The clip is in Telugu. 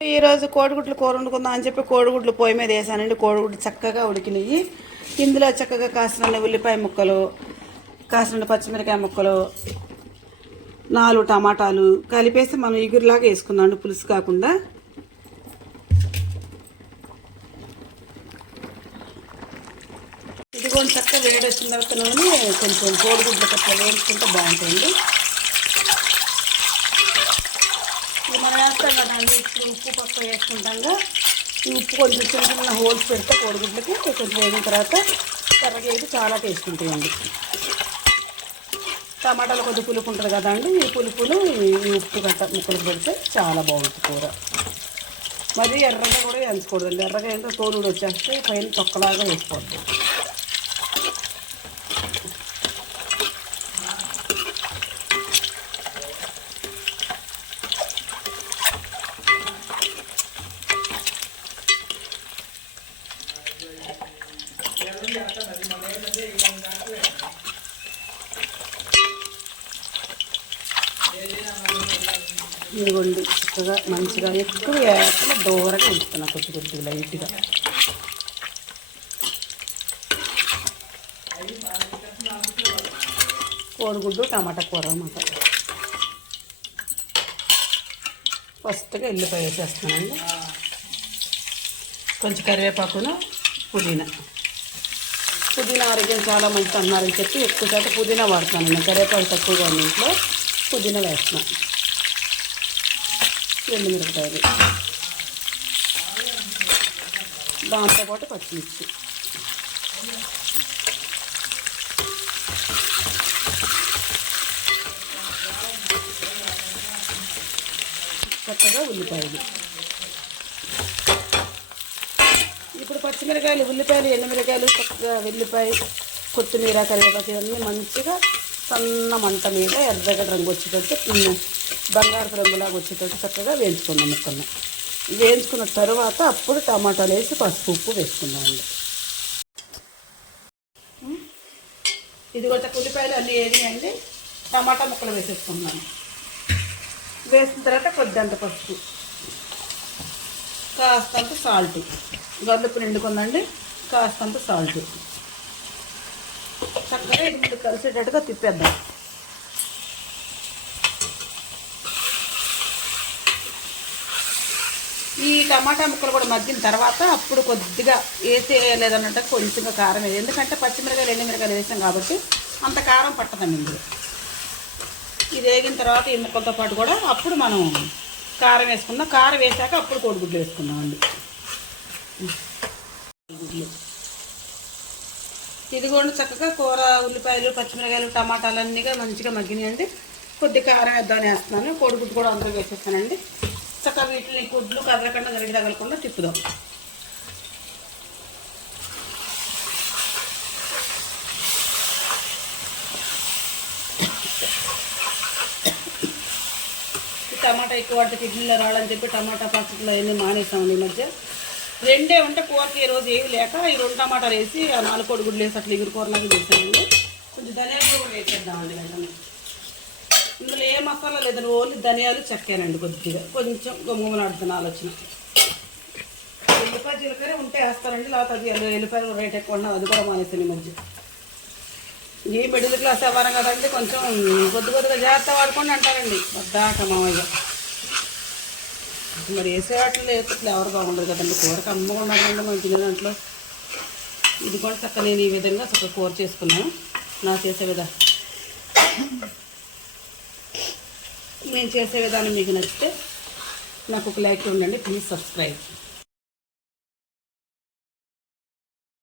ఈరోజు కోడిగుడ్లు కూర వండుకుందాం అని చెప్పి కోడిగుడ్లు పొయ్యి మీద వేసానండి. కోడిగుడ్లు చక్కగా ఉడికినాయి. ఇందులో చక్కగా కాసిన ఉల్లిపాయ ముక్కలు కాసిన పచ్చిమిరకాయ ముక్కలు నాలుగు టమాటాలు కలిపేసి మనం ఇగురులాగా వేసుకుందాం పులుసు కాకుండా. ఇదిగోని చక్కగా వేడి వచ్చిన తర్వాత నూనె కొంచెం కోడిగుడ్లు కట్ట వేసుకుంటే బాగుంటుంది ఇది మనం వేస్తాం కదండి ఇప్పుడు ఉప్పు పక్క వేసుకుంటాము. ఈ ఉప్పు కొంచెం చిన్న చిన్న హోల్స్ పెడితే కోడిగుడ్లకి కొంచెం వేగిన తర్వాత కర్రగేది చాలా టేస్ట్ ఉంటుందండి. టమాటాలు కొద్ది పులుపు ఉంటుంది కదండి ఈ పులుపులు ఈ ఉప్పు గంట ముక్కలు పెడితే చాలా బాగుంటుంది కూర. మరి ఎర్రగా కూడా వేయించకూడదండి. ఎర్రగా ఏంటో తోలుడు వచ్చేస్తే పైన తొక్కలాగా వేసుకోవద్దు ఇదిగోండి చక్కగా మంచిగా ఎక్కువ వేస్తే దూరంగా ఉంచుతున్నా కొద్ది కొద్దిగా లైట్గా. కోడిగుడ్డు టమాటా కూర అన్నమాట. ఫస్ట్గా ఎల్లిపాయ వేసేస్తానండి కొంచెం కరివేపాకును పుదీనా. పుదీనా ఆరోగ్యం చాలా మంచిది అన్నారని చెప్పి ఎక్కువ శాతం పుదీనా వాడతాను నేను కరివేపాకు తక్కువగా ఉన్న ఇంట్లో పుదీనా వేస్తున్నా. ఎండు మిరపకాయలు దాంతోపాటు పచ్చిమిర్చి. చక్కగా ఉల్లిపాయలు. ఇప్పుడు పచ్చిమిరకాయలు ఉల్లిపాయలు ఎండుమిరకాయలు చక్కగా వెల్లిపాయ కొత్తిమీర కరివేపాకు ఇవన్నీ మంచిగా సన్న మంట మీద ఎర్రగడ్డ రంగు వచ్చేటట్టు ఉమ్, బంగారు రంగులాగా వచ్చేటట్టు చక్కగా వేయించుకున్నాం ముక్కలు వేయించుకున్న తర్వాత అప్పుడు టమాటాలు వేసి పసుపు ఉప్పు వేసుకున్నామండి ఇది కూడా ఉల్లిపాయలు అన్నీ వేయండి. టమాటా ముక్కలు వేసేసుకున్నాను వేసిన తర్వాత కొద్దింత పసుపు. కాస్తంత సాల్ట్. గల్లుపు నిండుకుందండి కాస్తంత సాల్ట్ చక్కగా ఇది ముందు కలిసేటట్టుగా తిప్పేద్దాం. ఈ టమాటా ముక్కలు కూడా మగ్గిన తర్వాత అప్పుడు కొద్దిగా వేసేయలేదన్నట్టు కొంచెంగా కారం వేయాలి ఎందుకంటే పచ్చిమిరకాయలు ఎండుమిరకాయలు వేసాం కాబట్టి అంత కారం పట్టదండి ఇందులో. ఇది వేగిన తర్వాత ఈ ముక్కలతో పాటు కూడా అప్పుడు మనం కారం వేసుకుందాం. కారం వేసాక అప్పుడు కోడిగుడ్లు వేసుకుందామండి. గుడ్లు ఇదిగోండి చక్కగా కూర ఉల్లిపాయలు పచ్చిమిరకాయలు టమాటాలు అన్నీగా మంచిగా మగ్గినాయండి. కొద్ది కారం వేద్దామని వేస్తున్నాను. కోడిగుడ్డు కూడా అందులో వేసేస్తానండి. చక్కగా వీటిని గుడ్లు కదలకుండా గరిగి తగలకుండా తిప్పుదాం. ఈ టమాటా ఎక్కువ వాటి కిడ్నీలో రావాలని చెప్పి టమాటా పచ్చడిలో అన్నీ మానేసామండి ఈ మధ్య. రెండే ఉంటే కూరకి ఈరోజు రోజు ఏమి లేక ఈ రెండు టమాటాలు వేసి ఆ నాలుగు కోడి గుడ్లు వేసి అట్లా ఎగురు కూరలాగా చేసానండి కొంచెం ధనియాలు కూడా వేసేద్దామండి వెంటనే ఇందులో ఏ మసాలా లేదండి ఓన్లీ ధనియాలు చెక్కానండి కొద్దిగా. కొంచెం గుమ్మగుమలాడుతున్న ఆలోచన. ఎల్లిపాయ జీలకర్ర ఉంటే వేస్తానండి లేకపోతే అది ఎల్లిపాయలు రేట్ ఎక్కువ ఉన్నా అది కూడా మానేసాను ఈ మధ్య. ఈ మిడిల్ క్లాస్ ఎవరం కదండి కొంచెం కొద్ది కొద్దిగా జాగ్రత్త వాడుకోండి అంటారండి. వద్దాక మామయ్య. మరి వేసే వాటిలో ఫ్లేవర్ ఎవరు బాగుండదు కదండి. కూరకు అమ్మగా ఉండాలండి మనం తినే దాంట్లో. ఇది కూడా చక్క నేను ఈ విధంగా చక్క కూర చేసుకున్నాను. నా చేసే విధానం నేను చేసే విధానం మీకు నచ్చితే నాకు ఒక లైక్ ఉండండి. Please subscribe.